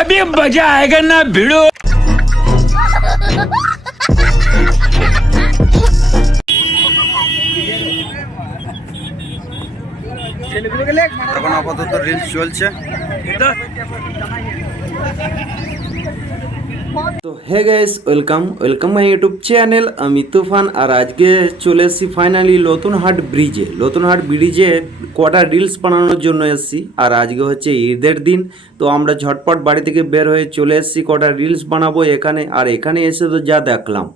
अभी मजा आएगा ना भिड़ो। এখন আপাতত রিলস চলছে। তো hey guys, welcome my YouTube channel. আমি তুফান, আর আজকে চলে এসেছি ফাইনালি নতুনহাট ব্রিজে কটা রিলস বানানোর জন্য এসেছি। আর আজকে হচ্ছে ঈদের দিন, তো আমরা ঝটপট বাড়ি থেকে বের হয়ে চলে এসেছি কটা রিলস বানাবো এখানে। আর এখানে এসে তো যা দেখলাম,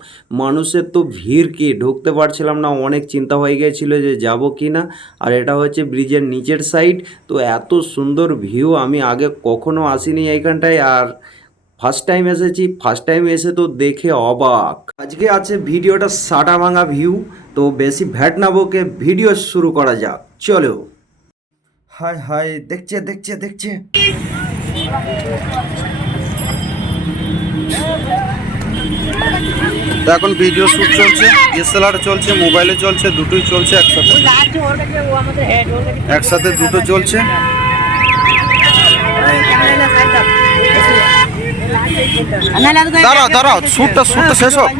মানুষের তো ভিড়, কি ঢুকতে পারছিলাম না, অনেক চিন্তা হয়ে গিয়েছিল যে যাব কি না। আর এটা হচ্ছে ব্রিজের নিচের সাইড, তো এত সুন্দর ভিউ আমি আগে কখনো আসিনি এইখানটায়। আর ফার্স্ট টাইম এসে তো দেখে অবাক। আজকে আছে ভিডিওটা সাটা ভাঙা ভিউ, তো বেশি ভ্যাট না বকে ভিডিও শুরু করা যাক, চলো। হাই দেখছে তো এখন ভিডিও শ্যুট চলছে, DSLR চলছে, মোবাইলে চলছে, দুটোই চলছে একসাথে দুটো চলছে। দাঁড়াও শ্যুটটা শেষ হোক।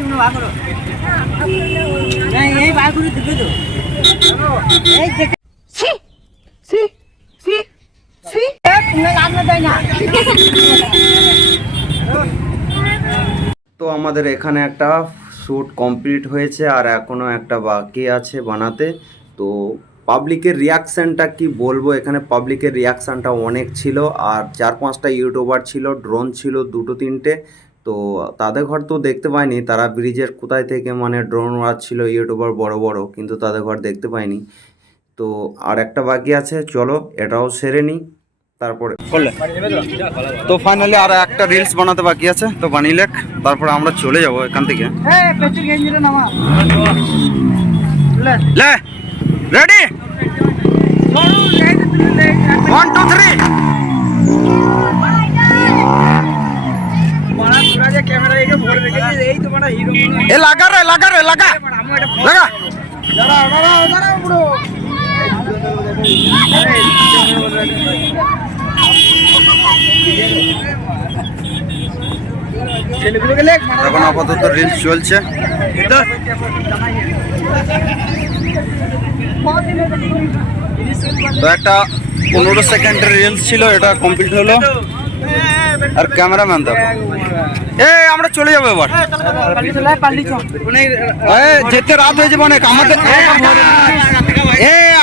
তো আমাদের এখানে একটা শ্যুট কমপ্লিট হয়েছে, আর এখনো একটা বাকি আছে বানাতে। তো পাবলিকের রিয়াকশানটা কি বলবো, এখানে পাবলিকের রিয়াকশানটা অনেক ছিল। আর 4-5টা ইউটিউবার ছিল, ড্রোন ছিল 2-3টে। তো তাদের ঘর তো দেখতে পাইনি, তারা ব্রিজের কোথায় থেকে মানে ড্রোন উড়াচ্ছিল ইউটিউবার বড়, কিন্তু তাদের ঘর দেখতে পাইনি। তো আর একটা বাকি আছে, চলো এটাও সেরে নিই তারপরে করলে। তো ফাইনালি আর একটা রিলস বানাতে বাকি আছে, তো বানিয়ে লেখ, তারপরে আমরা চলে যাব এখান থেকে। রেডি 1 2 3। এ লাগা এখন আপাতত রিলস চলছে। তো একটা 15 সেকেন্ডের রিলস ছিল, এটা কমপ্লিট হলো। আর ক্যামেরাম্যান দেখো, আমরা চলে যাবো এবার, যেতে রাত হয়ে যাবে অনেক।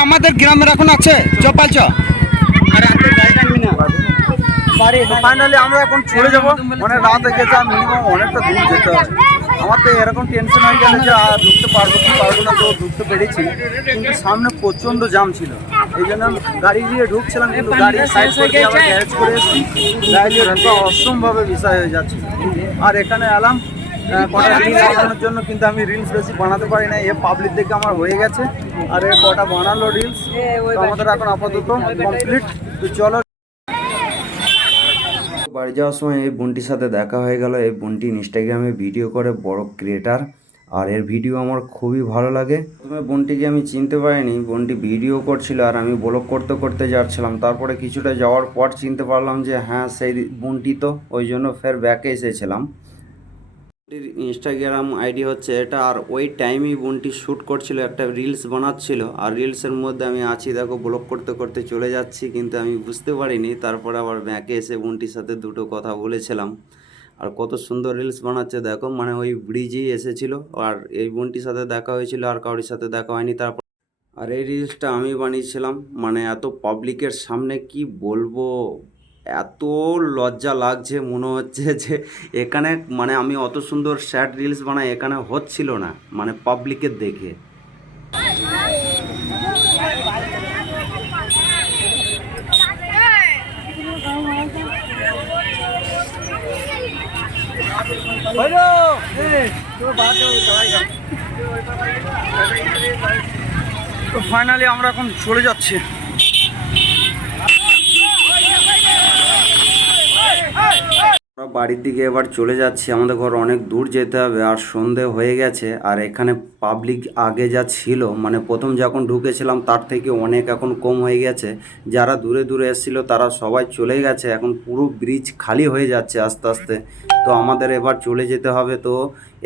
আমাদের গ্রামের এখন আছে চপাল চ। ফাইনালি আমরা এখন চলে যাবো, অনেক রাত হয়ে গেছে, মিনিমাম অনেকটা দূর যেতে হবে। আমার তো এরকম টেনশন হয়ে গেল যে ঢুকতে পারবো না, তো ঢুকতে পেরেছি, কিন্তু সামনে প্রচণ্ড জাম ছিল। এই জন্য গাড়ি দিয়ে ঢুকছিলাম, কিন্তু গাড়ি সাইড করে আবার গ্যারেজ করে এসেছি। গাড়ি দিয়ে ঢুকতে অসম্ভবে বিষয় হয়ে যাচ্ছে। আর এখানে এলাম কটা রিলস বানানোর জন্য, কিন্তু আমি রিলস বেশি বানাতে পারি না, পাবলিক দেখে আমার হয়ে গেছে। আর কটা বানালো রিলস, আমাদের এখন আপাতত কমপ্লিট। তো চলো, বাড়ি যাওয়ার সময় এই বোনটির সাথে দেখা হয়ে গেল। এই বোনটি ইনস্টাগ্রামে ভিডিও করে, বড় ক্রিয়েটার, আর এর ভিডিও আমার খুবই ভালো লাগে। প্রথমে বোনটিকে আমি চিনতে পারিনি, বোনটি ভিডিও করছিল আর আমি ব্লগ করতে যাচ্ছিলাম। তারপরে কিছুটা যাওয়ার পর চিনতে পারলাম যে হ্যাঁ সেই বোনটি, তো ওই জন্য ফের ব্যাকে এসেছিলাম। বোনটির ইনস্টাগ্রাম আইডি হচ্ছে এটা, আর ওই টাইমেই বোনটি শ্যুট করছিল, একটা রিলস বানাচ্ছিল। আর রিলসের মধ্যে আমি আছি, দেখো ব্লগ করতে চলে যাচ্ছি, কিন্তু আমি বুঝতে পারিনি। তারপরে আবার ব্যাকে এসে বোনটির সাথে দুটো কথা বলেছিলাম। আর কত সুন্দর রিলস বানাচ্ছে দেখো, মানে ওই ব্রিজেই এসেছিল, আর এই বোনটির সাথে দেখা হয়েছিল, আর কারোর সাথে দেখা হয়নি। তারপর আর এই রিলসটা আমি বানিয়েছিলাম, মানে এত পাবলিকের সামনে কি বলবো, এত লজ্জা লাগছে, মনে হচ্ছে যে এখানে মানে আমি অত সুন্দর স্যাড রিলস বানাই, এখানে হচ্ছিল না, মানে পাবলিকের দেখে। তো ফাইনালি আমরা এখন চলে যাচ্ছি। বাড়ির দিকে এবার চলে যাচ্ছি, আমাদের ঘর অনেক দূর যেতে হবে আর সন্ধে হয়ে গেছে। আর এখানে পাবলিক আগে যা ছিল, মানে প্রথম যখন ঢুকেছিলাম তার থেকে অনেক এখন কম হয়ে গেছে। যারা দূরে দূরে এসেছিলো তারা সবাই চলে গেছে, এখন পুরো ব্রিজ খালি হয়ে যাচ্ছে আস্তে আস্তে। তো আমাদের এবার চলে যেতে হবে। তো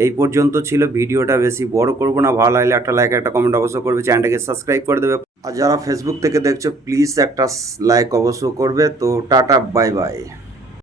এই পর্যন্ত ছিল ভিডিওটা, বেশি বড় করব না। ভালো লাগলে একটা লাইক একটা কমেন্ট অবশ্য করবে, চ্যানেলটাকে সাবস্ক্রাইব করে দেবে। আর যারা ফেসবুক থেকে দেখছো প্লিজ একটা লাইক অবশ্য করবে। তো টাটা, বাই বাই।